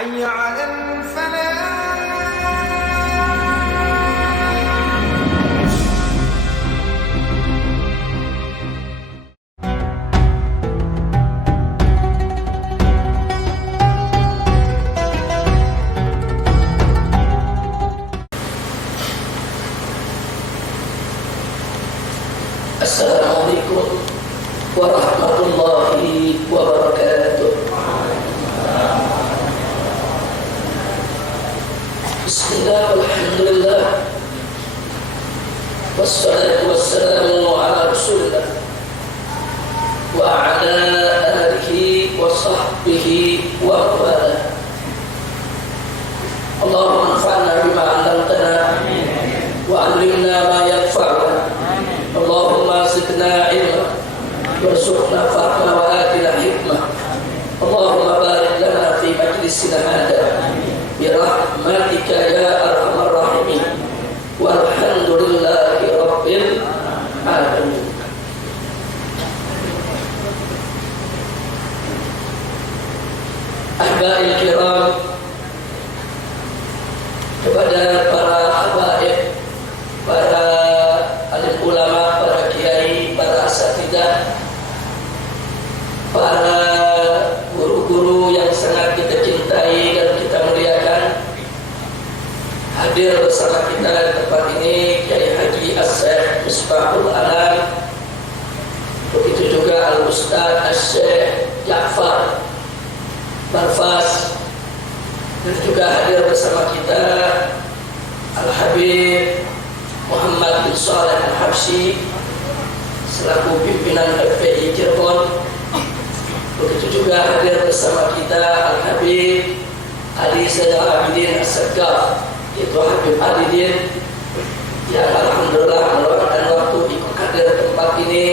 حي على الفلاح. Assalamualaikum warahmatullahi wabarakatuh. Bismillah, alhamdulillah, wassalatu wassalamu ala rasulillah wa ala alihi wa sahbihi wa wala. Allahumma anfa'na bima 'allamtana wa 'allimna ma yanfa'una. Allahumma zidna ilma warzuqna fahma wa atina hikmah. Allahumma barik lana fi majlisina hada bi rahmatika ya arhamar rahimin. Walhamdulillahi rabbil alamin. Ahbabil kiram, kepada para habaib, para alim ulama, para kiai, para asatidzah, para guru-guru yang sangat kita cintai dan kita muliakan, hadir bersama kita di tempat ini Kiai Haji As-Syeikh Misbahul Alam, begitu juga Al-Ustaz As-Syeikh Ja'far Barfas, dan juga hadir bersama kita Al-Habib Muhammad bin Shalih Al-Habsyi selaku pimpinan FPI Cirebon. Begitu juga hadir bersama kita Al-Habib Ali Zainal Abidin As-Saggaf, yaitu Habib Adidin, yang alhamdulillah meluangkan waktu ikut hadir di tempat ini.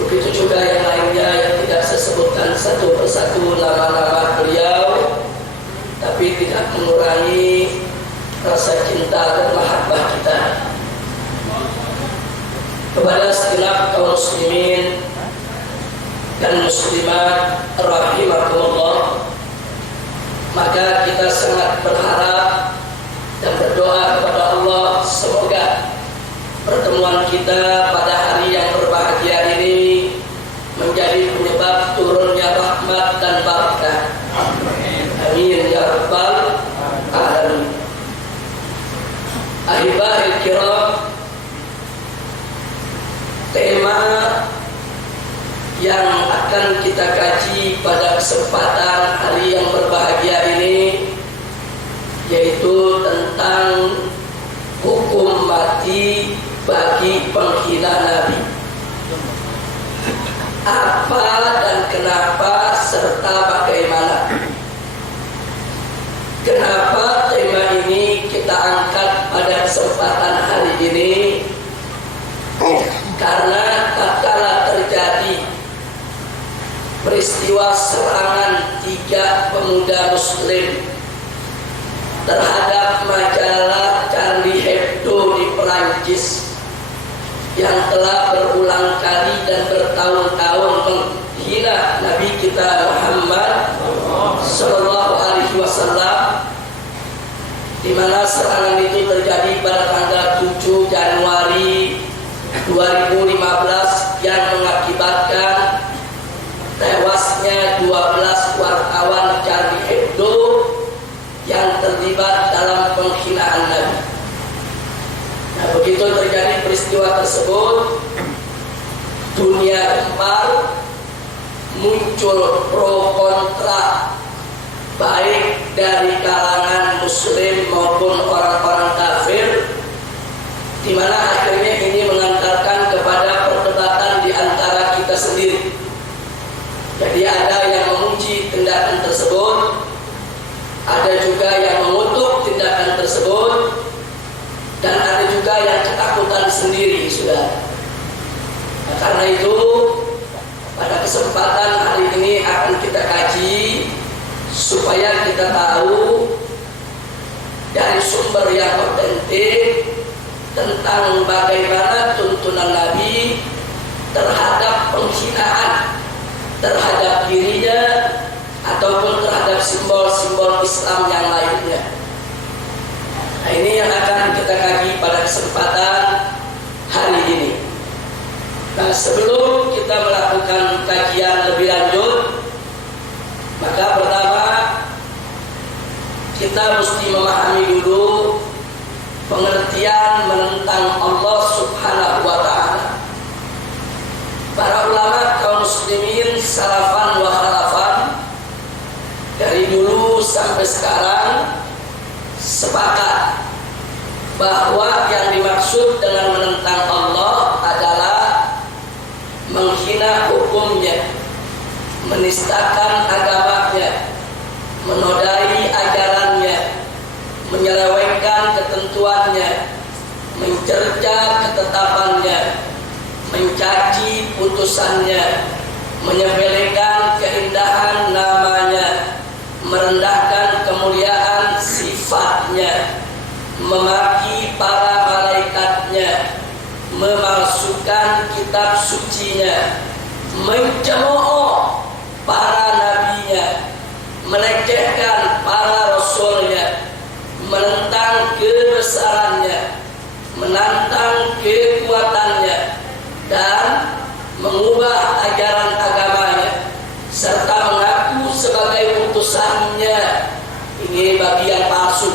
Begitu juga yang lainnya yang tidak saya sebutkan satu persatu nama-nama beliau, tapi tidak mengurangi rasa cinta dan mahabbah kita kepada segenap kaum muslimin dan muslimat rahimakumullah. Maka kita sangat berharap dan berdoa kepada Allah, semoga pertemuan kita pada hari yang berbahagia ini menjadi penyebab turunnya rahmat dan barakah. Amin ya rabbal alamin. Ahibahil kiram, tema yang akan kita kaji pada kesempatan hari yang berbahagia ini yaitu tentang hukum mati bagi penghina Nabi. Apa dan kenapa serta bagaimana? Kenapa tema ini kita angkat pada kesempatan hari ini? Karena tatkala terjadi peristiwa serangan 3 pemuda muslim terhadap majalah Charlie Hebdo di Perancis yang telah berulang kali dan bertahun-tahun menghina Nabi kita Muhammad sallallahu alaihi wasallam, di mana serangan itu terjadi pada tanggal 7 Januari 2015 yang mengakibatkan tewasnya 12 wartawan Charlie Hebdo yang terlibat dalam penghinaan Nabi. Nah, begitu terjadi peristiwa tersebut, dunia gempar, muncul pro kontra baik dari kalangan muslim maupun orang-orang kafir, di mana akhirnya ini mengantarkan kepada perdebatan di antara kita sendiri. Jadi ada yang memuji tindakan tersebut, ada juga yang mengutuk tindakan tersebut, dan ada juga yang ketakutan sendiri sudah. Nah, karena itu pada kesempatan hari ini akan kita kaji supaya kita tahu dari sumber yang otentik tentang bagaimana tuntunan Nabi terhadap penghinaan terhadap dirinya ataupun terhadap simbol-simbol simbol Islam yang lainnya. Nah, ini yang akan kita kaji pada kesempatan hari ini. Nah, sebelum kita melakukan kajian lebih lanjut, maka pertama kita mesti memahami dulu pengertian menentang Allah Subhanahu wa Ta'ala. Para ulama kaum muslimin salafan wa khalafan dari dulu sampai sekarang sepakat bahwa yang dimaksud dengan menentang Allah adalah menghina hukumnya, menistakan agamanya, menodai ajarannya, menyelewengkan ketentuannya, mencerca ketetapannya, mencaci putusannya, menyepelekan keindahan namanya, merendahkan kemuliaan sifatnya, memaki para malaikatnya, memalsukan kitab sucinya, mencemooh para nabinya, melecehkan para rasulnya, menentang kebesarannya, menantang kekuatannya, dan mengubah ajaran agamanya, serta mengaku sebagai utusannya. Ini bagi yang palsu.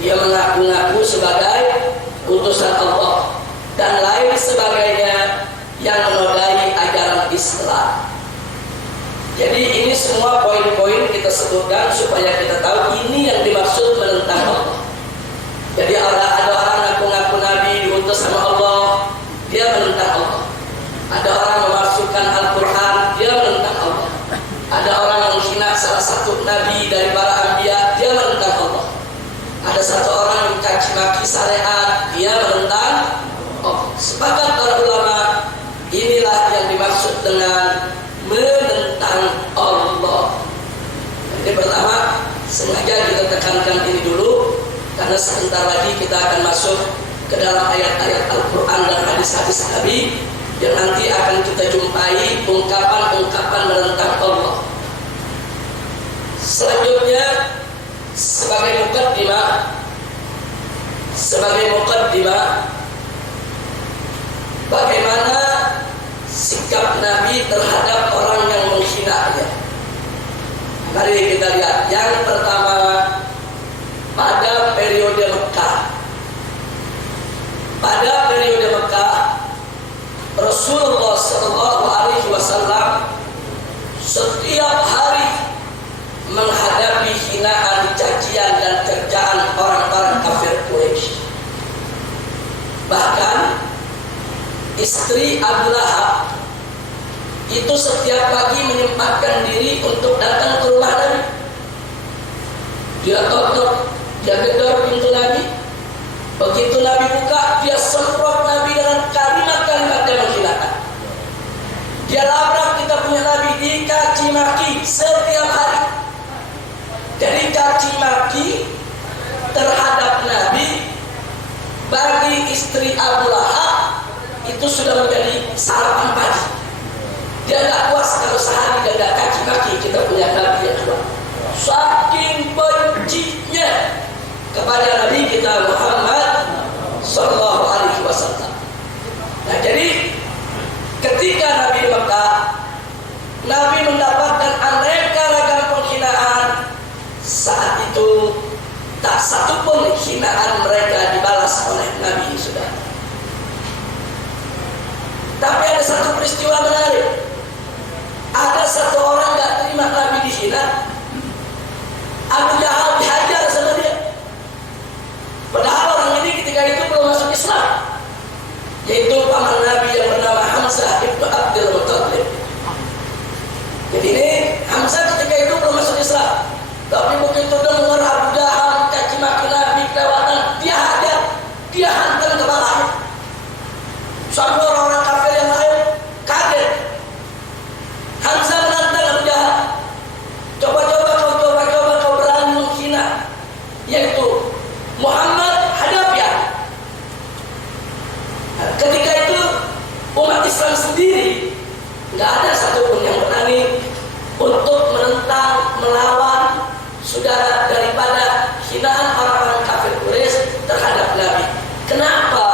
Dia mengaku-ngaku sebagai utusan Allah dan lain sebagainya yang menodai ajaran Islam. Jadi ini semua poin-poin kita sebutkan supaya kita tahu ini yang dimaksud menentang Allah. Jadi ada orang ngaku-ngaku Nabi diutus sama Allah, dia menentang Allah. Ada orang memasukkan Al-Quran, dia menentang Allah. Ada orang menghina salah satu Nabi dari para anbiya, dia menentang Allah. Ada satu orang yang mencaci maki syariat, dia menentang Allah. Sepakat para ulama, inilah yang dimaksud dengan menentang Allah. Jadi pertama, sengaja kita tekankan ini dulu, karena sebentar lagi kita akan masuk ke dalam ayat-ayat Al-Quran dan hadis-hadis Nabi yang nanti akan kita jumpai ungkapan-ungkapan menentang Allah. Selanjutnya sebagai mukaddimah, bagaimana sikap Nabi terhadap orang yang menghinanya. Mari kita lihat. Yang pertama, pada periode Mekah. Pada periode Mekah, Rasulullah SAW setiap hari menghadapi hinaan, cacian dan cercaan orang-orang kafir Quraisy. Bahkan istri Abu Lahab itu setiap pagi menyempatkan diri untuk datang ke rumah Nabi. Dia totok, dia gedor pintu Nabi. Begitu Nabi buka, dia semprot Nabi dengan kalimat-kalimat yang menghinakan. Dia labrak kita punya Nabi, dicaci maki setiap hari. Jadi caci maki terhadap Nabi bagi istri Abu Lahab itu sudah menjadi sarapan pagi. Dia tidak puas kalau sehari dia tidak caci maki kita punya Nabi yang tua. Saking bencinya kepada Nabi kita Muhammad Sallallahu Alaihi Wasallam. Nah, jadi ketika Nabi Mekah, Nabi mendapatkan aneka ragam penghinaan. Saat itu tak satu pun hinaan mereka dibalas oleh Nabi, sudah. Tapi ada satu peristiwa menarik. Ada satu orang gak terima Nabi dihina. Abu Jahal dihajar sama dia. Padahal orang ini ketika itu belum masuk Islam, yaitu paman Nabi yang bernama Hamzah ibnu Abdul Muttalib. Jadi ini Hamzah ketika itu belum masuk Islam, tapi begitu dengar Abu Jahal caci maki Nabi kelewatan, dia hajar, dia hantam kepalanya. Sampai orang-orang kafir yang lain kaget. Hamzah menantang Abu Jahal, coba saudara, daripada hinaan orang-orang kafir Quraisy terhadap Nabi. Kenapa?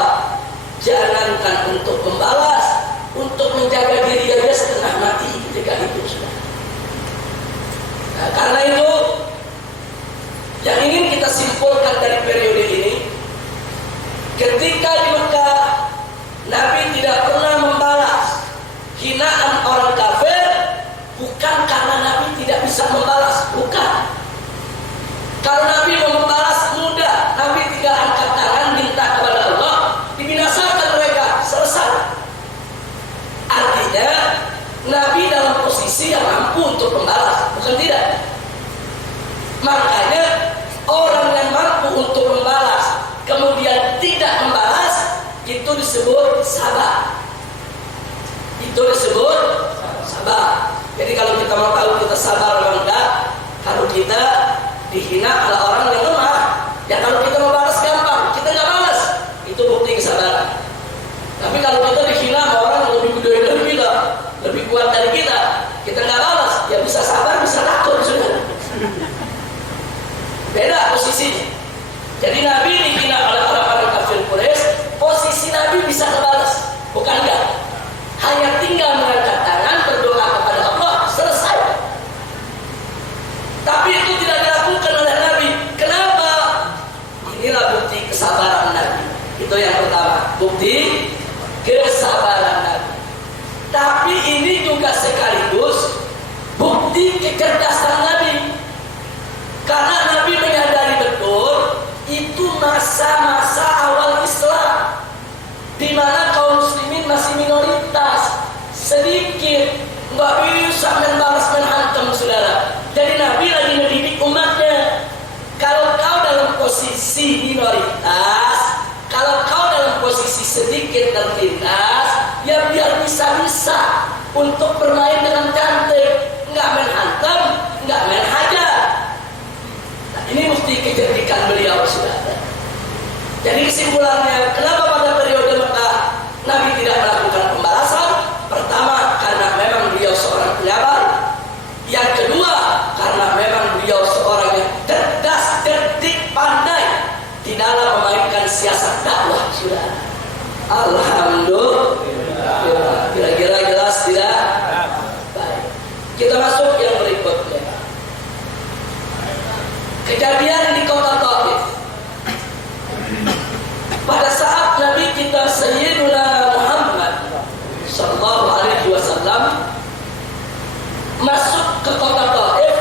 Jangankan untuk membalas, untuk menjaga diri aja setengah mati ketika itu, saudara. Nah, karena itu yang ingin kita simpulkan dari periode ini, ketika di Mekah Nabi tidak pernah membalas hinaan orang kafir, bukan karena Nabi tidak bisa membalas, bukan. Kalau Nabi mau membalas mudah, Nabi tinggal angkat tangan minta kepada Allah, dibinasakan mereka, selesai. Artinya Nabi dalam posisi yang mampu untuk membalas, bukan tidak. Makanya orang yang mampu untuk membalas kemudian tidak membalas, itu disebut sabar. Itu disebut sabar. Jadi kalau kita mau tahu kita sabar atau enggak, kalau kita dihina oleh orang yang lemah, ya kalau kita mau balas gampang, kita nggak balas, itu bukti kesabaran. Tapi kalau kita dihina sama orang yang lebih gede dari kita, lebih kuat dari kita nggak balas, ya bisa sabar, bisa takut, saudara. Beda posisinya. Jadi Nabi dihina oleh orang-orang kafir Quraisy, posisi Nabi bisa membalas, bukan enggak. Hanya tinggal mengangkat tangan, berdoa kepada Allah, selesai. Tapi itu tidak dilakukan oleh Nabi. Kenapa? Inilah bukti kesabaran Nabi. Itu yang pertama, bukti kesabaran Nabi. Tapi ini juga sekaligus bukti kecerdasan Nabi. Karena Nabi menyadari betul itu masa-masa awal Islam, di mana kaum muslimin masih minoritas, sedikit, nggak bisa membalas menghantam, saudara. Jadi Nabi lagi mendidik umatnya. Kalau kau dalam posisi minoritas, kalau kau dalam posisi sedikit tertindas, ya biar bisa-bisa untuk bermain dengan cantik, nggak menghantam, nggak menhajar. Nah, ini mesti kecerdikan beliau, saudara. Jadi kesimpulannya, kenapa pada periode Mekah Nabi tidak melakukan pembalasan? Pertama, karena memang beliau seorang penyabar. Yang kedua, karena memang beliau seorang yang cerdas, cerdik, pandai di dalam memainkan siasat dakwah, saudara. Alhamdulillah. Kira-kira jelas tidak? Baik. Kita masuk yang berikutnya. Kejadian di kota Taif. Pada saat Nabi kita Sayyiduna Muhammad sallallahu alaihi wasallam masuk ke kota Taif,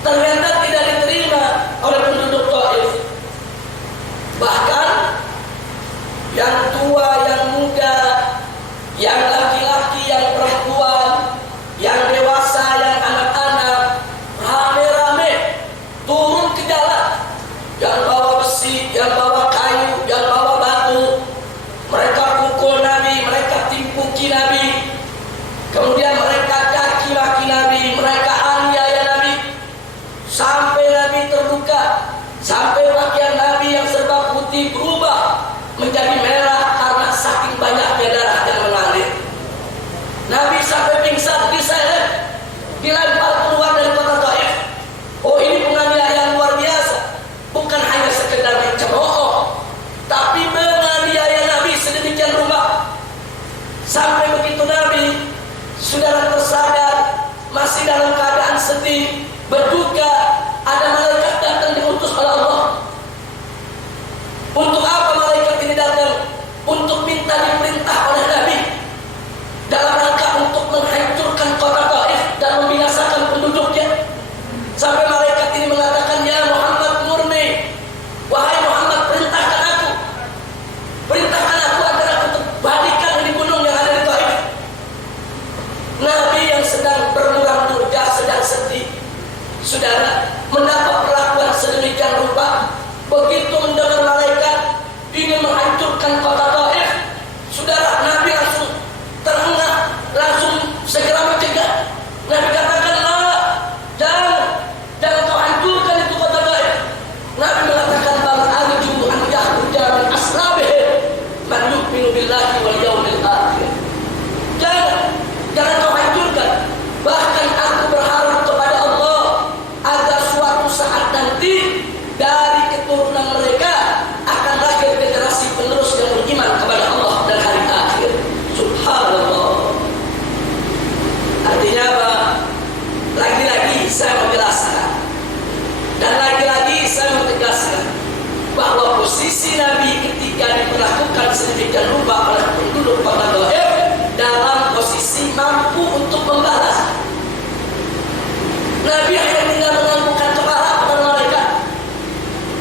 ternyata tidak diterima oleh penduduk Taif. Bahkan yang tua, yang muda, yang laki-laki, yang perempuan, yang dewasa, yang anak-anak, rame-rame turun ke jalan. Yang bawa besi, yang bawa kayu, yang bawa batu. Mereka pukul Nabi, mereka timpuki Nabi. Kemudian mereka caci maki Nabi, mereka aniaya Nabi. Sampai Nabi terluka, sampai pakaian Nabi yang serba putih berubah menjadi merah karena saking banyaknya darah yang mengalir. Nabi sampai pingsan, diseret, dilempar keluar dari kota Taif. Oh, ini penganiayaan luar biasa. Bukan hanya sekedar mencemooh, tapi menganiaya Nabi sedemikian rupa. Sampai begitu Nabi saudara tersadar, masih dalam keadaan sedih, berduka, ada malaikat datang diutus oleh Allah. Untuk apa malaikat ini datang? Untuk minta diperintah oleh Nabi dalam rangka untuk menghancurkan kota Taif dan membinasakan penduduknya. Sampai malaikat ini mengatakan, ya Muhammad murni, wahai Muhammad, perintahkan aku agar aku terbalikan di gunung yang ada di Taif. Nabi yang sedang bermurah durga, sedang sedih, saudara, mendapat perlakuan sedemikian rupa. Begitu mendengar malaikat ingin menghancurkan kota Taif, saudara, Nabi langsung terengah, langsung segera mencegah. Nabi katakan, jangan kau hancurkan itu kota Taif. Nabi mengatakan, bal arju an yakhruja min aslabihim man yu'minu billahi wal yawmil akhir. Jangan kau hancurkan. Bahkan aku berharap kepada Allah agar Nabi hanya tinggal menganggukkan kepala kepada malaikat.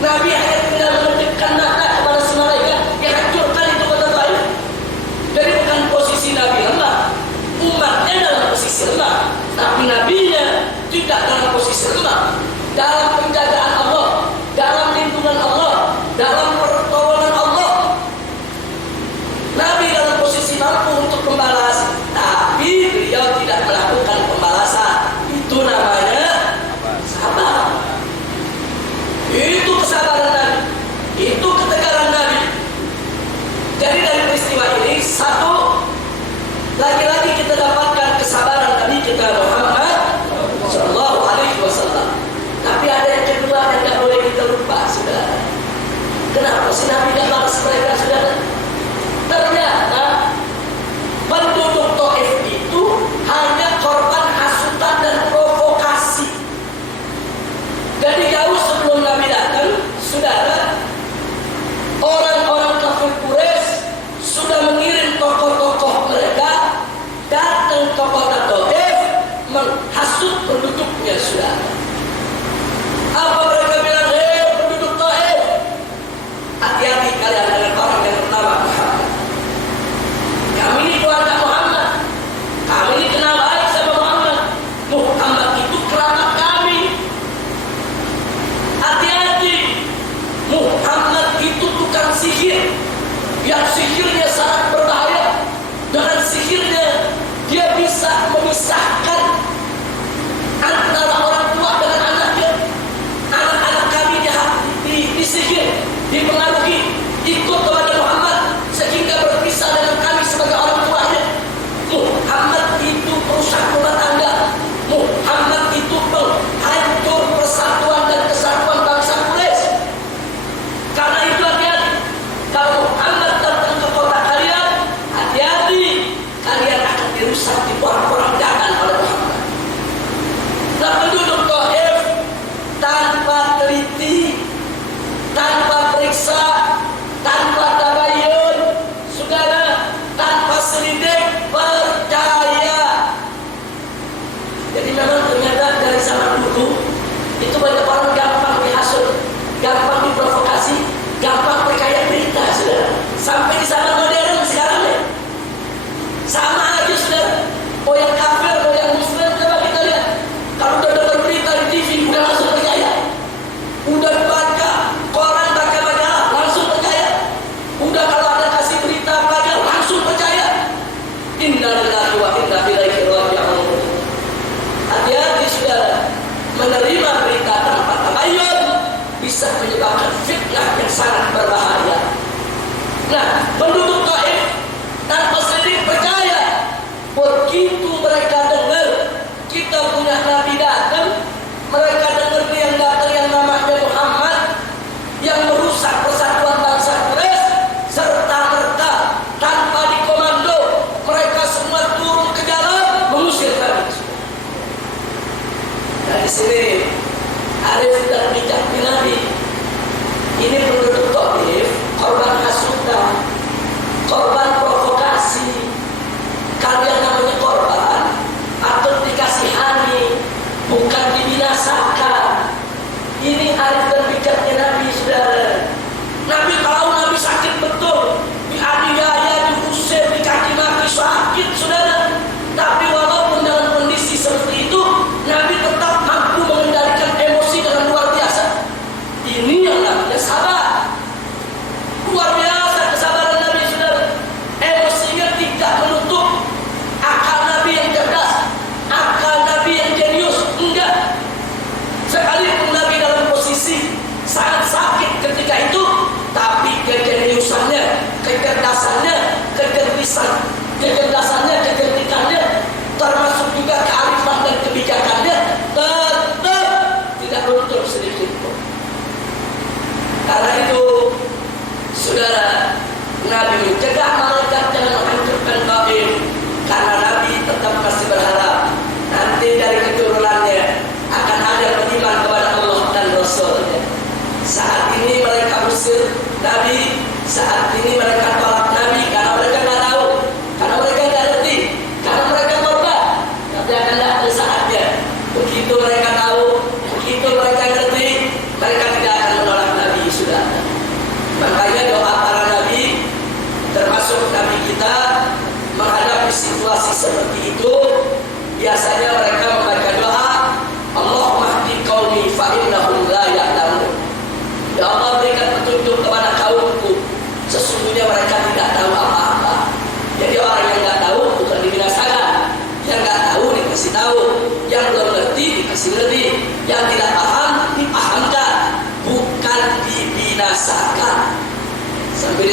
Nabi hanya tinggal menundukkan mata kepada si malaikat yang hancurkan itu kota Taif. Jadi bukan posisi Nabi lemah, umatnya dalam posisi lemah, tapi Nabinya tidak dalam posisi lemah. Dalam penjagaan Allah, dalam lindungan Allah, dalam pertolongan Allah, Nabi dalam posisi mampu untuk membalas, tapi beliau tidak melakukan pembalasan. Itu namanya sabar. Itu kesabaran Nabi, itu ketegaran Nabi. Jadi dari peristiwa ini satu, lagi-lagi kita dapatkan kesabaran Nabi kita Muhammad Sallallahu Alaihi Wasallam. Tapi ada yang kedua yang tidak boleh kita lupa, saudara. Kenapa sih Nabi tidak balas mereka, saudara? Ternyata penduduk Taif itu hanya korban hasutan dan provokasi. Jadi jauh sebelum Nabi datang, saudara, orang-orang kafir Quraisy sudah mengirim tokoh-tokoh mereka datang ke kota Taif menghasut penduduknya, saudara. Apa mereka bilang? Hei penduduk Taif, hati-hati kalian dengan orang yang bernama Muhammad. Kami ini keluarga Muhammad, kami ini kenal baik sama Muhammad. Muhammad itu kerabat kami. Hati-hati, Muhammad itu tukang sihir, yang sihirnya sangat berbahaya. Dengan sihirnya dia bisa memisahkan antara orang tua dengan anaknya. Anak-anak kami disihir, dipengaruhi, ikut kepada Muhammad sehingga berpisah dengan kami sebagai orang tuanya. Muhammad itu perusak rumah tangga. Muhammad itu penghancur persatuan dan kesatuan bangsa Quraisy. Karena itu hati-hati, kalau Muhammad datang ke kota kalian, hati-hati, kalian akan dirusak, diporak-porandakan oleh Muhammad. Nah, penduduk Taif tanpa teliti, tanpa periksa, tanpa tabayun, saudara, tanpa selidik, percaya. Jadi memang ternyata dari zaman dulu itu banyak orang gampang dihasut, gampang diprovokasi, gampang percaya berita, saudara. Sampai di zaman modern sekarang ya, sama aja, saudara. Mau yang kafir, mau yang muslim, coba kita lihat. Kalau udah dengar berita di TV, udah langsung percaya. Udah baca koran, baca majalah, langsung percaya. Udah kalau ada kasih berita pelajar, langsung percaya. Inna lillahi wa inna ilaihi raji'un. Hati-hati, saudara. Menerima berita tanpa tabayun bisa menyebabkan fitnah yang sangat berbahaya. Nah, penduduk Taif tanpa selidik percaya. Begitu mereka dengar kita punya Nabi datang, mereka dengar dia yang datang yang namanya Muhammad, yang merusak persatuan bangsa Quraisy, serta merta tanpa dikomando, mereka semua turun ke jalan mengusir Nabi. Dari sini Arif dan bijak Nabi. Ini penduduk Taif korban hasutan, korban provokasi. Kalian namanya korban atau dikasihani, bukan dibinasakan. Ini Arif dan bijaknya Nabi, saudara. Nabi tahu Nabi sakit betul, dianiaya, diusir, dicaci maki, sakit, saudara. Tapi walaupun dalam kondisi seperti itu, Nabi tetap mampu mengendalikan emosi dengan luar biasa. Ini yang namanya sabar. Luar biasa kesabaran Nabi, saudara. Emosinya tidak menutup akal Nabi yang cerdas, akal Nabi yang jenius. Enggak. Sekalipun Nabi dalam posisi sangat sakit ketika itu, tapi kejeniusannya, kecerdasannya, kecerdasannya, kecerdikannya, termasuk juga kearifan dan kebijakannya, tetap tidak luntur sedikit pun. Karena itu, saudara, Nabi mencegah malaikat jangan menghancurkan Taif, karena Nabi tetap masih berharap nanti dari keturunannya akan ada beriman kepada Allah dan Rasul-Nya. Saat ini mereka usir Nabi, saat ini mereka tolak Nabi karena mereka tidak tahu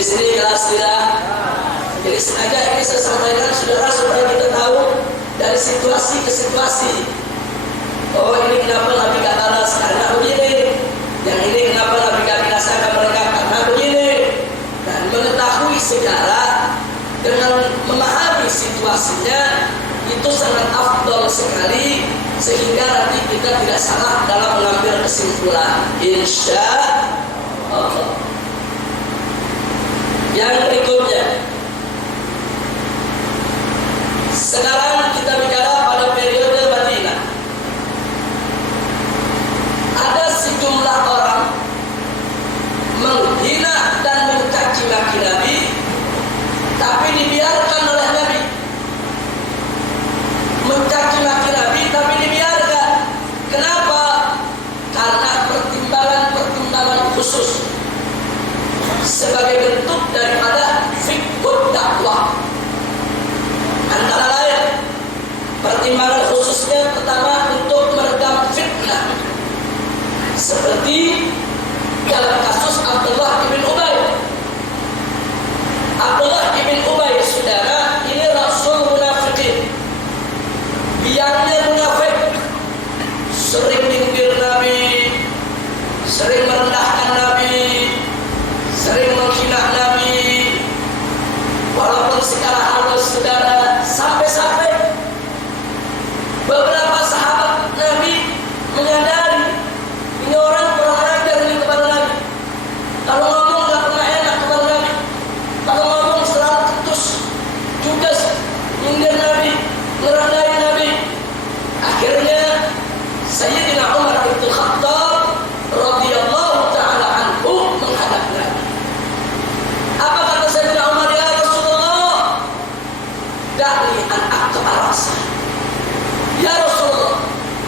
Di sini jelas tidak? Jadi sengaja ini saya sampaikan saudara supaya kita tahu dari situasi ke situasi. Oh ini kenapa Nabi gak balas karena begini. Yang ini kenapa Nabi gak binasakan mereka karena begini. Dan mengetahui sejarah dengan memahami situasinya itu sangat afdol sekali, sehingga nanti kita tidak salah dalam mengambil kesimpulan. Insya Allah. Yang berikutnya, sekarang kita bicara pada periode Madinah. Ada sejumlah orang menghina dan mencaci maki Nabi, tapi dibiarkan oleh Nabi. Mencaci maki Nabi tapi dibiarkan. Kenapa? Karena pertimbangan khusus sebagai bentuk daripada fiqh dakwah. Antara lain pertimbangan khususnya pertama untuk meredam fitnah, seperti dalam kasus Abdullah bin Ubay. Abdullah bin Ubay, saudara, ini rasul munafikin. Biangnya munafik, sering nyindir Nabi, sering merendahkan Nabi, sering menghina Nabi. Walaupun secara halus, saudara, sampai-sampai beberapa sahabat Nabi menyadari ini orang kurang ajar ini kepada Nabi. Kalau ngomong gak pernah enak kepada Nabi, kalau ngomong selalu ketus, judes, nyindir Nabi, ngerendahin Nabi. Akhirnya Sayyidina Umar bin Khattab radhiyallahu taala anhu menghadap Nabi. Apa kata Sayyidina Umar? Ya Rasulullah, da'ni an aqta'a ra'sah. Ya Rasulullah,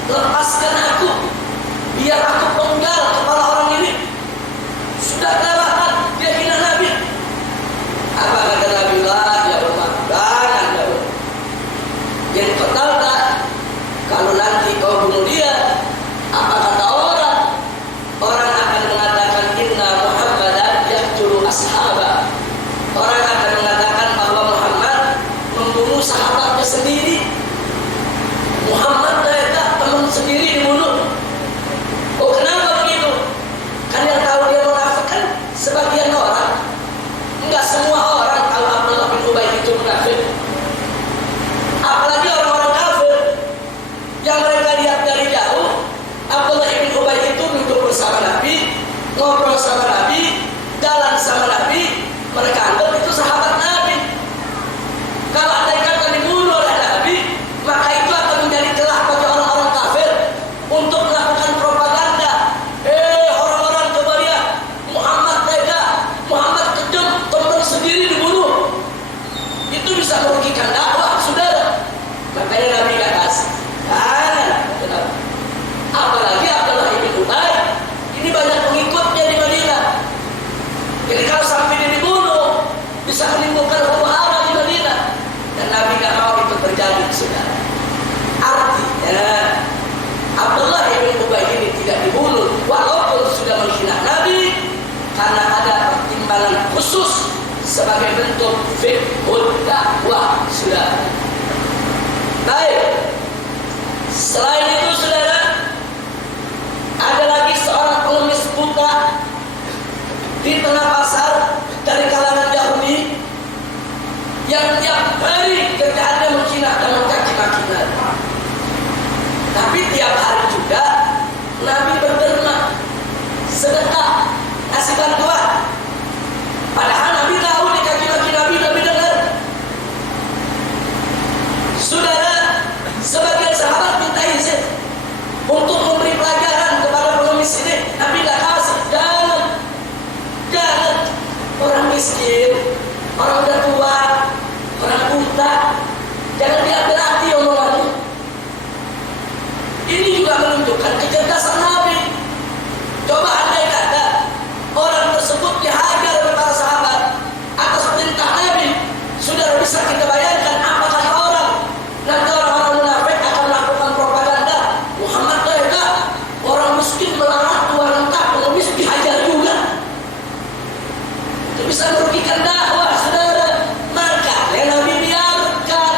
lepaskan aku biar aku penggal kepala orang ini. Sudah kelewatan dia hina Nabi. Apa kata Nabi? Lah ya Umar, jangan dulu. Yang pertama, kalau nanti kau bunuh dia, apa kata orang? Orang akan mengatakan inna Muhammadan yaqtulu ashabah. Orang akan mengatakan bahwa Muhammad membunuh sahabatnya sendiri. Muhammad tidak teman sendiri dibunuh. Oh kenapa begitu? Kan yang tahu dia munafik kan sebagian orang. Enggak semua orang tahu Abdullah bin Ubay itu munafik. Apalagi orang-orang kafir yang mereka lihat dari jauh. Abdullah bin Ubay itu duduk bersama Nabi, ngobrol sama Nabi, jalan sama Nabi. Mereka anggap itu sahabat Nabi. Kalau ada yang akan dibunuh oleh Nabi, maka itu akan menjadi celah bagi orang-orang kafir untuk melakukan propaganda. Orang-orang coba lihat, Muhammad tega, Muhammad kejam, teman sendiri dibunuh. Itu bisa merugikan dakwah, saudara. Makanya Nabi gak kasih. Apalagi Abdullah bin Ubay, ini banyak pengikutnya di Madinah. Jadi kalau sampai dia dibunuh, bisa menimbulkan huru-hara di Madinah. Dan Nabi gak mau itu terjadi, saudara. Artinya Abdullah bin Ubay ini tidak dibunuh walaupun sudah menghina Nabi, karena ada pertimbangan khusus sebagai bentuk fiqhul dakwah, saudara. Baik. Selain itu, saudara, ada lagi seorang pengemis buta di tengah pasar dari kalangan Yahudi yang tiap hari kerjaannya menghina dan mencaci maki Nabi. Tapi tiap hari juga Nabi berderma, sedekah, kasih bantuan. Padahal Nabi tahu dicaci maki Nabi dengar. Saudara, sebagian sahabat minta izin untuk memberi pelajaran kepada pengemis ini. Nabi gak kasih. Jangan. Orang miskin, orang udah tua, orang buta, jangan diambil hati omongannya. Ini juga menunjukkan kecerdasan Nabi. Coba andai kata orang tersebut dihajar oleh para sahabat atas perintah Nabi, sudah bisa kita bayangkan apa kata orang. Nanti orang-orang munafik akan melakukan propaganda. Muhammad tega, orang miskin melarat, tua renta, pengemis dihajar juga. Itu bisa merugikan dakwah, saudara. Makanya Nabi biarkan.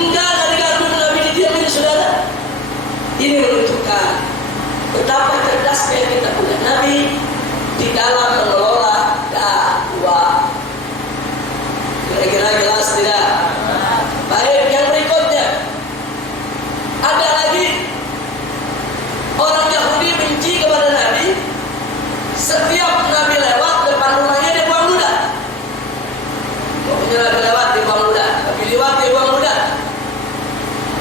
Enggak ada diganggu, Nabi didiamin, saudara. Ini menunjukkan betapa cerdasnya kita punya Nabi di dalam mengelola dakwah. Kira-kira jelas tidak? Baik, yang berikutnya ada lagi orang Yahudi benci kepada Nabi. Setiap Nabi lewat depan rumahnya dia buang ludah. Pokoknya Nabi lewat dia buang ludah, Nabi lewat dia buang ludah.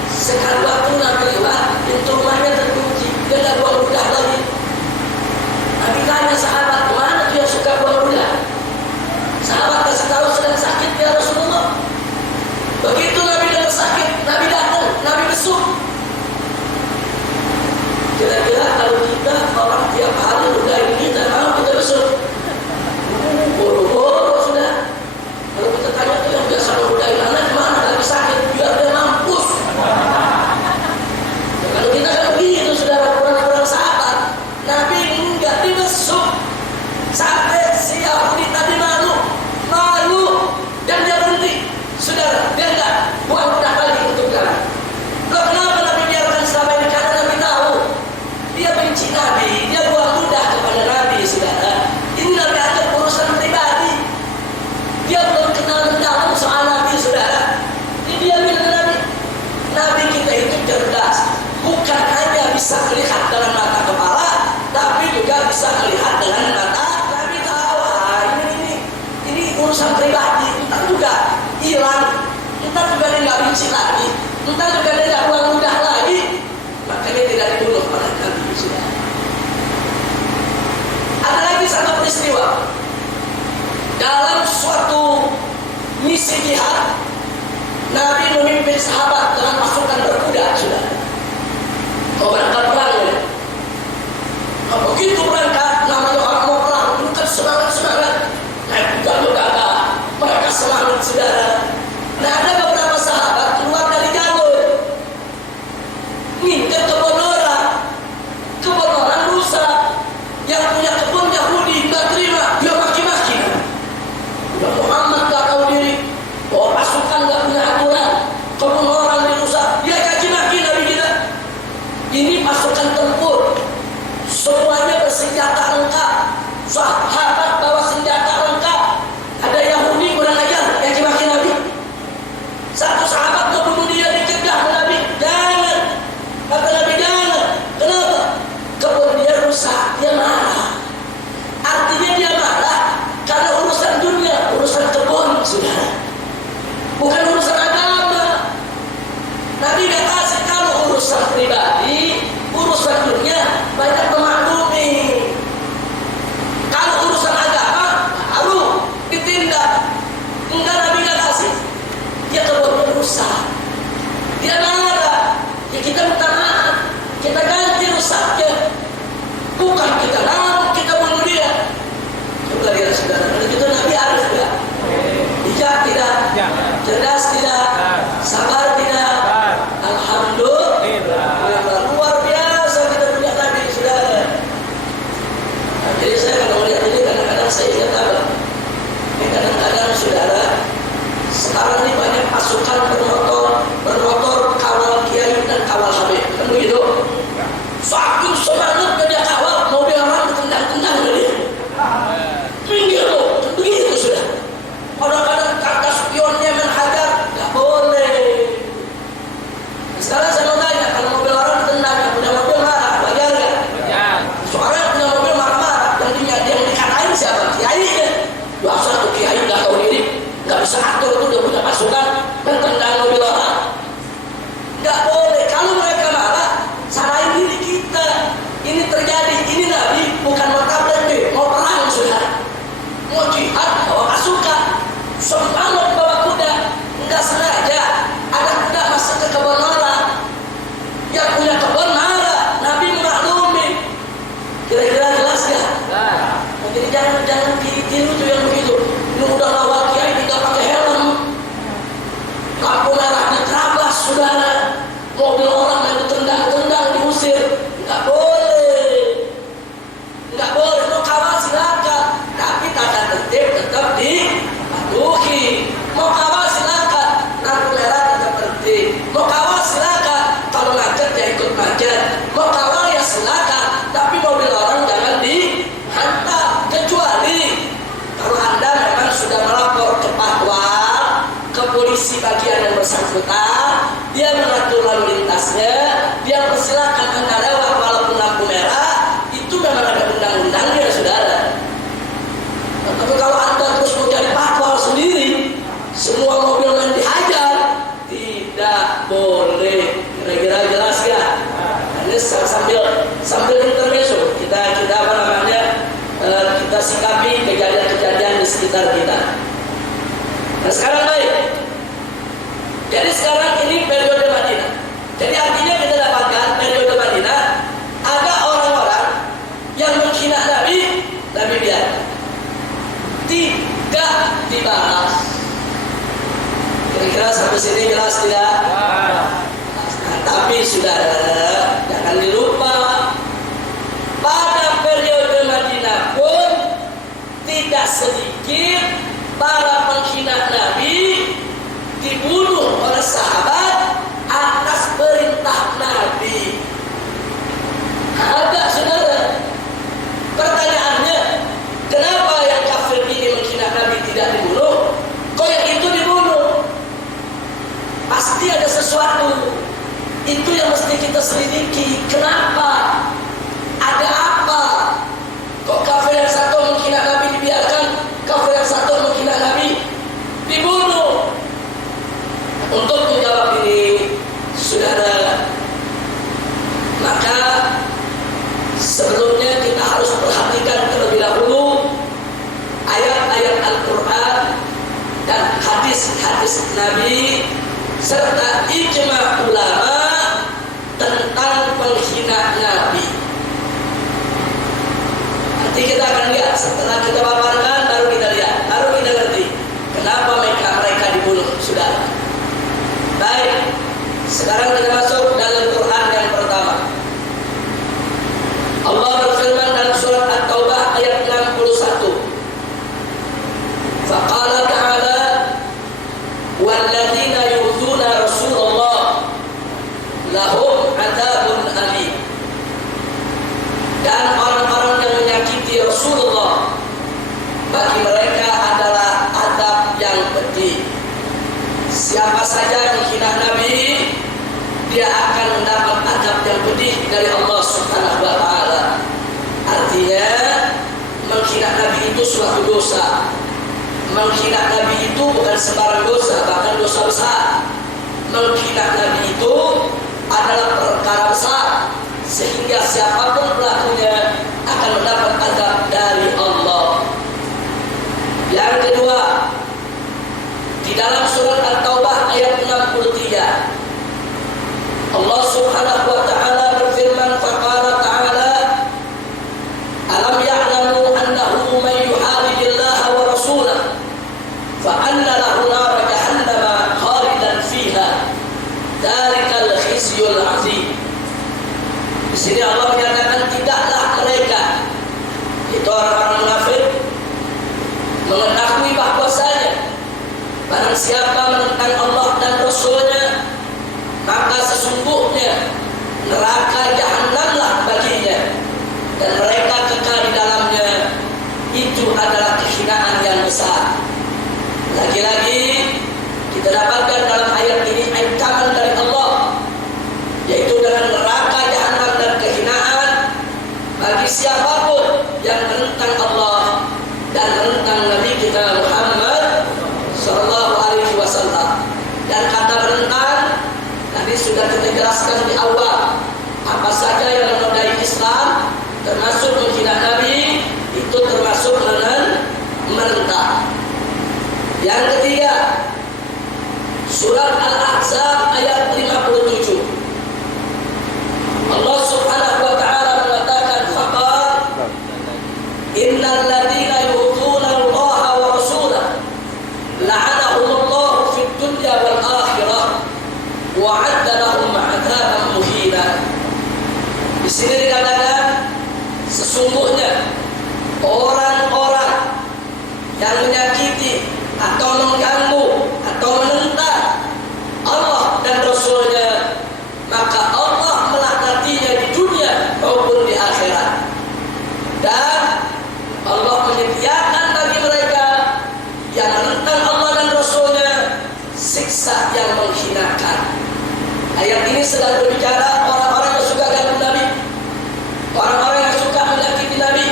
Sekali waktu Nabi lewat, pintu rumahnya terkunci, dia tidak buang ludah lagi. Nabi tanya sahabat, kemana dia suka buang ludah? Sahabat kasih tahu sedang sakit ya Rasulullah. Begitu Nabi dengar sakit, Nabi datang, Nabi besuk. Kira-kira kalau kita orang tiap hari ludah ini kita mau kita besuk, boro-boro sudah. Kalau kita tanya tuh yang biasa ludahin anak kemana lagi sakit biar dia mampus. Ya, kalau kita kan begitu saudara, kurang-kurang sahabat. Nabi enggak dibesuk sampai si Yahudi tadi malu dan dia berhenti. Saudara, dia enggak buang ludah lagi untuk jalan. Loh, kenapa Nabi biarkan selama ini? Karena Nabi tahu dia benci Nabi, dia buang ludah kepada Nabi, saudara. Ini Nabi anggap urusan pribadi. Dia belum kenal mendalam soal Nabi, saudara. Ini dia bilang Nabi. Nabi kita itu cerdas, bukan hanya bisa melihat dengan mata kepala, tapi juga bisa melihat dengan mata. Nabi tahu, ini urusan pribadi. Entar juga hilang, entar juga dia nggak benci lagi, entar juga dia nggak buang ludah lagi. Makanya tidak dibunuh oleh Nabi. Ada lagi satu peristiwa dalam suatu misi jihad. Nabi memimpin sahabat dengan pasukan berkuda, sudah mau berangkat perang ya. Nah, begitu berangkat, namanya orang mau perang, bukan semangat, naik kuda gagah, mereka semangat, saudara. Nah, ada beberapa sahabat keluar dari jalur, ingin ke kebun orang rusak. Yang punya kebun Yahudi nggak terima, dia maki-maki. Udah Muhammad nggak tahu diri, bawa pasukan nggak punya aturan, kebun orang dirusak, dia caci maki Nabi kita. Ini pasukan tempur, semuanya bersenjata lengkap, sahabat bawa senjata lengkap. Ada Yahudi kurang ajar, caci maki Nabi. Satu sahabat ngebunuh dia, dicegah Nabi, jangan. Kata Nabi jangan. Kenapa? Kebun dia rusak, dia marah. Artinya dia marah karena urusan dunia, urusan kebun, saudara, bukan urusan agama. Nabi gak kasih kalau urusan pribadi, urusan dunia banyak memaklumi. Kalau urusan agama baru ditindak. Enggak, Nabi gak kasih. Dia kebunnya rusak, dia marah. Ya kita minta maaf, kita ganti rusaknya. Bukan kita ngamuk, kita bunuh dia. Coba lihat saudara, kalau gitu Nabi arif tidak? Bijak tidak? Cerdas tidak? Sabar tidak? Alhamdulillah. Luar biasa kita punya Nabi, saudara. Nah, jadi saya kalau melihat ini kadang-kadang saya ingat apa? Kadang-kadang saudara, sekarang ini banyak pasukan bermotor kawal kiai dan kawal habib, kan begitu? Saking semangatnya dia kawal, mobil orang ditendang-tendang dia. Minggir tuh, begitu sudah. Kadang-kadang kata spionnya menhajar, nggak boleh. Sekarang saya mau tanya, kalau mobil orang ditendang, yang punya mobil marah, wajar nggak? Soalnya yang punya mobil marah-marah, yang dikatain siapa? Kiai kan? Biasa tuh kiai nggak tahu diri, nggak bisa atur, itu udah punya pasukan, mentendang mobil orang. Nggak boleh. Kalau mereka marah, salahin diri kita. Ini terjadi, ini Nabi bukan mau tablet, mau perang sudah, mau jihad, bawa pasukan, semangat bawa kuda. Enggak sengaja ada kuda masuk ke kebun orang, yang punya kebun marah, Nabi memaklumi. Kira-kira jelas gak? Jadi jangan tiru tuh yang begitu. Ini udah lawan kiai tidak pakai helm, lampu merah diterabas, saudara. Mobil orang yang ditendang-tendang, diusir. Nggak boleh. Nggak boleh. Mau kawal silakan, tapi bersangkutan, dia mengatur lalu lintasnya, dia persilakan Anda lewat walaupun lampu merah, itu memang ada undang-undangnya, saudara. Tapi kalau Anda terus mau jadi patwal sendiri, semua mobil main dihajar, tidak boleh. Kira-kira jelas ya? Ini sambil intermezzo kita apa namanya, kita sikapi kejadian-kejadian di sekitar kita. Nah sekarang baik. Jadi sekarang ini periode Madinah. Jadi artinya kita dapatkan periode Madinah ada orang-orang yang menghina Nabi, Nabi biarkan, tidak dibalas. Kira-kira sampai sini jelas tidak? Nah, tapi saudara, jangan dilupa pada periode Madinah pun tidak sedikit para penghina Nabi dibunuh oleh sahabat atas perintah Nabi. Ada saudara. Pertanyaannya, kenapa yang kafir ini menghina Nabi tidak dibunuh? Kok yang itu dibunuh? Pasti ada sesuatu. Itu yang mesti kita selidiki. Kenapa? Ada apa? Kok kafir yang satu menghina Nabi dibiarkan, kafir yang satu menghina Nabi dibunuh? Untuk menjawab ini, saudara, maka sebelumnya kita harus perhatikan terlebih dahulu ayat-ayat Al-Quran dan hadis-hadis Nabi serta ijma ulama tentang penghina Nabi. Nanti kita akan lihat, setelah kita paparkan baru kita lihat, baru kita ngerti kenapa mereka dibunuh, saudara. Baik, sekarang kita masuk dalam Quran yang pertama. Allah berfirman dalam surat At-Taubah ayat 61. Faqala ta'ala walladzina yu'dzuna Rasulullah lahum 'adzabun alim. Dan orang-orang yang menyakiti Rasulullah, bagi mereka adalah adab yang pedih. Siapa saja yang menghina Nabi, dia akan mendapat adab yang pedih dari Allah Subhanahu wa taala. Artinya, menghina Nabi itu suatu dosa. Menghina Nabi itu bukan sembarang dosa, bahkan dosa besar. Menghina Nabi itu adalah perkara besar, sehingga siapapun pelakunya akan mendapat adab dari Allah. Yang kedua, di dalam surat At-Taubah ayat 63, Allah Subhanahu wa taala berfirman, faqala ta'ala alam ya'lamu annahu man yuhadidillaha wa rasulahu fa anna lahu nar jahannam khalidan fiha dzalikal khizyul 'azim. Di sini Allah menyatakan tidaklah mereka, itu orang-orang munafik, mengetahui bahwasanya barang siapa menentang Allah dan Rasulnya, maka sesungguhnya neraka jahanamlah baginya dan mereka kekal di dalamnya. Itu adalah kehinaan yang besar. Lagi-lagi kita dapatkan dalam ayat ini ancaman dari Allah, yaitu dengan neraka jahanam dan kehinaan bagi siapapun yang menentang Allah dan menentang Nabi kita Muhammad sallallahu alaihi wasallam. Dan kata menentang tadi sudah kita jelaskan di awal, apa saja yang menodai Islam termasuk menghina Nabi, itu termasuk menentang. Yang ketiga, surat Al-Ahzab ayat 57, Allah Subhanahu wa taala mengatakan, faqal innal ladzina yu'dzuna Allah wa rasulahu la'anahumullahu fid dunya wal akhirah wa 'adda lahum 'adzaban muhina. Di sini dikatakan sesungguhnya orang-orang yang menyakiti atau mengganggu atau menentang Allah dan Rasulnya, maka Allah melaknatinya di dunia maupun di akhirat. Dan Allah menyediakan bagi mereka yang menentang Allah dan Rasulnya siksa yang menghina. Ayat ini sedang berbicara orang-orang yang suka ganggu Nabi, orang-orang yang suka menyakiti Nabi.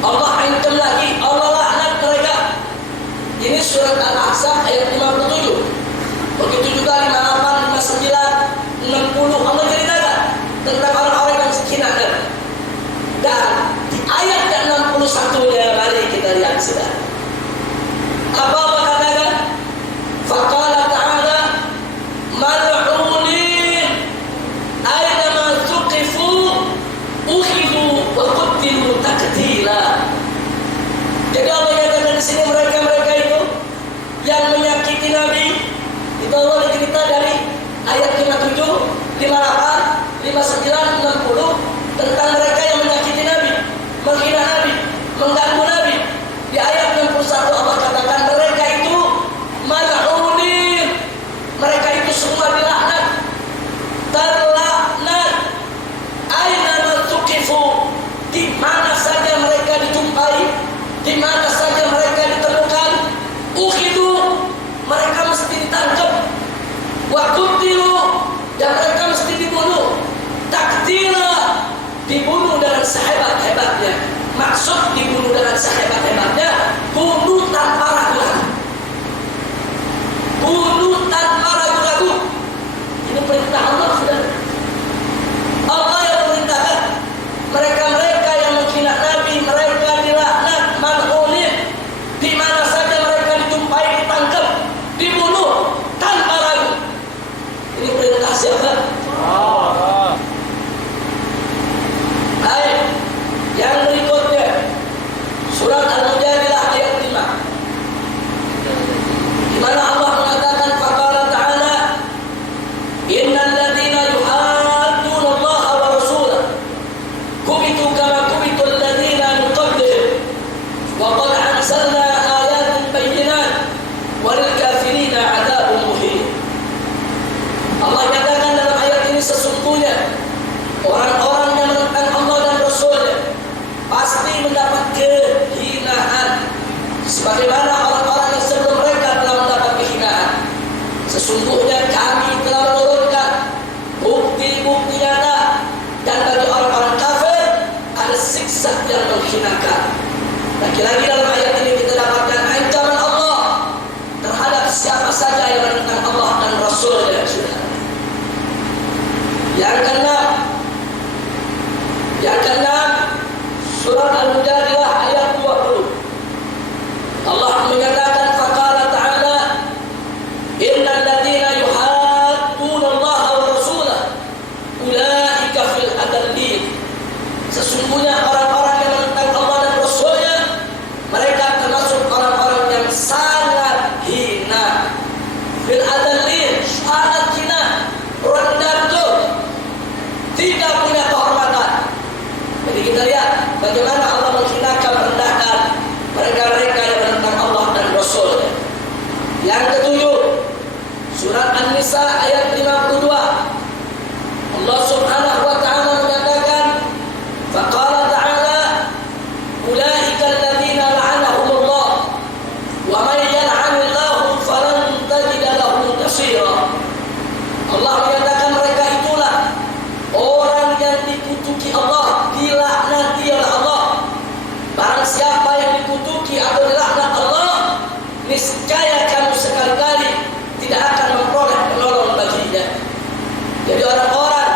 Allah ancam lagi, Allah laknat mereka. Ini surat Al-Ahzab ayat 57. Begitu juga 58, 59, 60. Allah ceritakan tentang orang-orang yang menghina Nabi. Dan di ayat yang 61-nya mari kita lihat saudara. Apa katakan? Faqala ta'ala mal'unin aina ma tuqifu ukhidhu wa qutilu taqtila. Jadi Allah katakan di sini mereka itu yang menyakiti Nabi. Itu Allah cerita dari ayat 57, 58, 59, 60 tentang mereka yang menyakiti Nabi, menghina Nabi, mengganggu Nabi. Di ayat 61 Allah katakan mereka itu mal'unin, mereka itu semua dilaknat, terlaknat. Aina ma tuqifu, di mana saja mereka dijumpai, di mana saja mereka ditemukan, ukhidu, mereka mesti ditangkap, wa qutilu, dan mereka mesti dibunuh, taktila, dibunuh dengan sehebat-hebatnya. Maksud dibunuh dengan sehebat-hebatnya, bunuh tanpa ragu-ragu, bunuh tanpa ragu-ragu. Ini perintah Allah, saudara. Allah yang memerintahkan. Mereka-mereka yang menghina Nabi, mereka dilaknat, mal'unin, di mana saja mereka dijumpai, ditangkap, dibunuh tanpa ragu. Ini perintah siapa? Allah. Baik, yang berikutnya surat Al-Mujadilah ayat 5, di mana Allah mengatakan faqala ta'ala innal ladzina yuhadduna Allah wa rasulahu kubitu kama kubitu alladzina min qablihim wa qad anzalna ayatin bayyinat walil kafirina 'adzabun muhin. Allah katakan dalam ayat ini sesungguhnya orang-orang yang menentang Allah dan Rasul-Nya pasti mendapat kehinaan sebagaimana orang-orang yang sebelum mereka telah mendapat kehinaan. Sesungguhnya kami telah menurunkan bukti-bukti nyata, dan bagi orang-orang kafir ada siksa yang menghinakan. Lagi-lagi dalam ayat ini kita dapatkan ancaman Allah terhadap siapa saja yang menentang Allah dan Rasul-Nya. Yang keenam, surat Al-Mujadilah ayat 20. Allah menyatakan faqala ta'ala innal ladzina yuhadduna Allah wa rasulahu ulaika fil adallin. Sesungguhnya orang-orang yang menentang Allah dan Rasul-Nya, mereka termasuk orang-orang yang sangat hina. Fil adallin, sangat hina, rendah betul, tidak punya kehormatan. Jadi kita lihat bagaimana Allah menghinakan, merendahkan mereka-mereka yang menentang Allah dan Rasul-Nya. Yang ketujuh, surat An-Nisa ayat 52. Allah Subhanahu wa ta'ala menyatakan faqala ta'ala ulaika alladzina la'anahumullah wa may yal'anillahu falan tajida lahu nasira. Allah menyatakan mereka itulah orang yang dikutuki Allah, dilaknati oleh Allah. Barang siapa yang dikutuki atau dilaknat Allah, niscaya kamu sekali-kali tidak akan memperoleh penolong baginya. Jadi orang-orang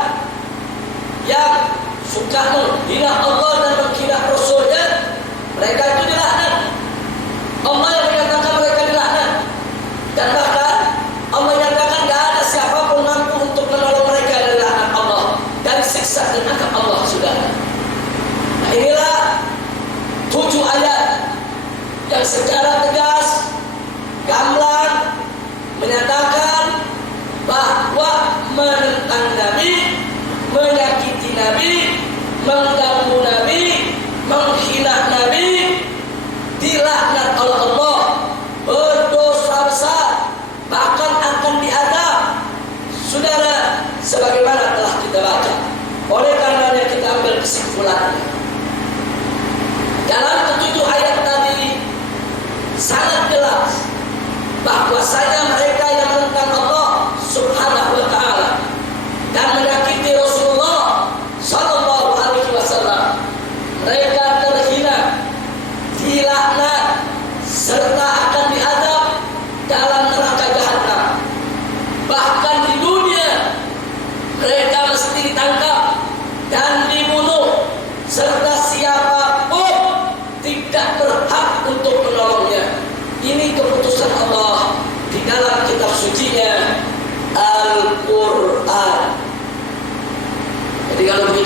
yang suka menghina Allah dan menghina Rasul-Nya, mereka itu dilaknat. Allah yang menyatakan mereka dilaknat, dan bahkan Allah menyatakan tidak ada siapapun mampu untuk menolong mereka dari laknat Allah, dari siksa dan azab Allah. Sudah. Nah, inilah 7 ayat yang secara tegas, gamblang menyatakan bahwa menentang Nabi, menyakiti Nabi, mengganggu Nabi, menghina Nabi, dilaknat oleh Allah, berdosa besar, bahkan akan diazab. Saudara, sebagaimana telah kita baca. Oleh karenanya kita ambil kesimpulannya. Dalam ketujuh ayat tadi sangat jelas bahwasanya mereka yang menentang Allah Subhanahu wa ta'ala,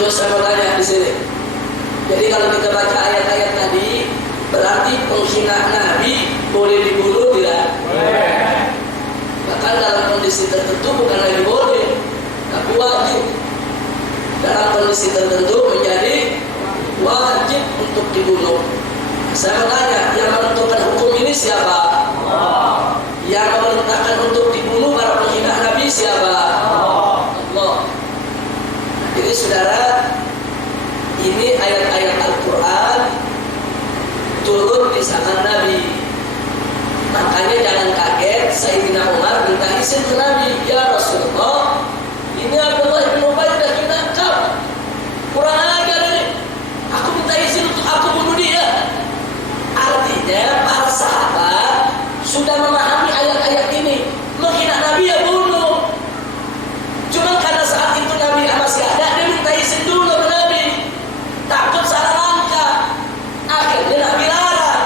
Terus saya mau tanya di sini. Jadi kalau kita baca ayat-ayat tadi, berarti penghinaan Nabi boleh dibunuh tidak? Boleh. Bahkan dalam kondisi tertentu bukan lagi boleh, tapi wajib. Dalam kondisi tertentu menjadi wajib untuk dibunuh. Saya mau tanya, yang menentukan hukum ini siapa? Allah. Yang memerintahkan untuk dibunuh para penghinaan Nabi siapa? Allah. Jadi saudara, ini ayat-ayat Al-Quran turun di zaman Nabi. Makanya jangan kaget Sayyidina Umar minta izin ke Nabi, ya Rasulullah, ini Abdullah bin Ubay sudah kita kau kurang ajar ini, aku minta izin untuk aku bunuh dia. Artinya para sahabat sudah memahami ayat-ayat ini, menghina Nabi ya bunuh. Cuma karena saat itu Nabi masih ada, dia minta izin dulu ke Nabi, takut salah langkah. Akhirnya Nabi larang.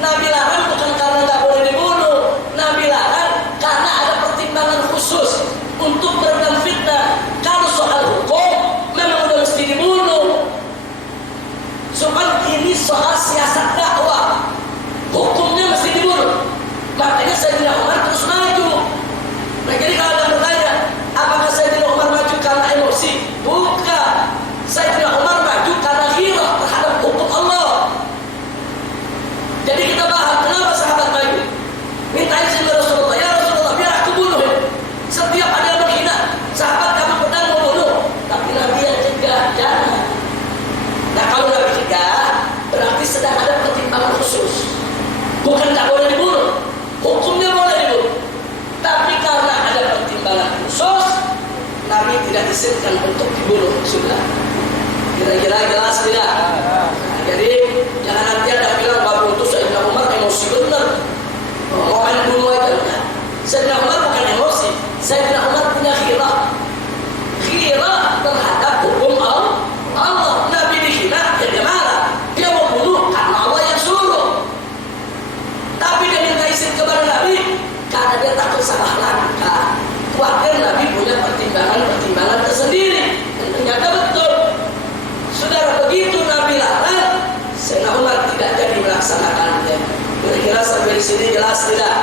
Nabi larang bukan karena nggak boleh dibunuh, Nabi larang karena ada pertimbangan khusus untuk meredam fitnah. Kalau soal hukum memang udah mesti dibunuh. Soal ini soal siasat dakwah, hukumnya mesti dibunuh. Makanya Sayyidina Umar terus maju. Nah jadi kalau ada bertanya, apakah Sayyidina Umar maju karena emosi? Bukan. Sayyidina Umar maju karena ghirah terhadap hukum Allah. Jadi kita paham kenapa sahabat maju. Minta izin ke Rasulullah, ya Rasulullah biar aku bunuh. Setiap ada yang menghina, sahabat kamu pedang membunuh. Tapi Nabi yang cegah, jangan. Nah kalau Nabi cegah, berarti sedang ada pertimbangan khusus. Bukan tak boleh dibunuh, hukumnya boleh dibunuh. Tapi karena ada pertimbangan khusus, Nabi tidak izinkan untuk dibunuh. Sudah. Kira-kira jelas tidak? Nah, jadi jangan nanti ada bilang bahwa itu Sayyidina Umar emosi benar. Mau main bunuh aja enggak. Sayyidina Umar bukan emosi. Sayyidina Umar punya khilaf. Khilaf terhadap hukum Allah. Nabi dihina, ya dia marah. Dia mau bunuh karena Allah yang suruh. Tapi dia minta izin kepada Nabi karena dia takut salah langkah. Khawatir Nabi punya pertimbangan tersendiri. Dan ternyata betul. Saudara, begitu Nabi larang, Sayyidina Umar tidak jadi melaksanakannya. Kira-kira sampai di sini jelas tidak?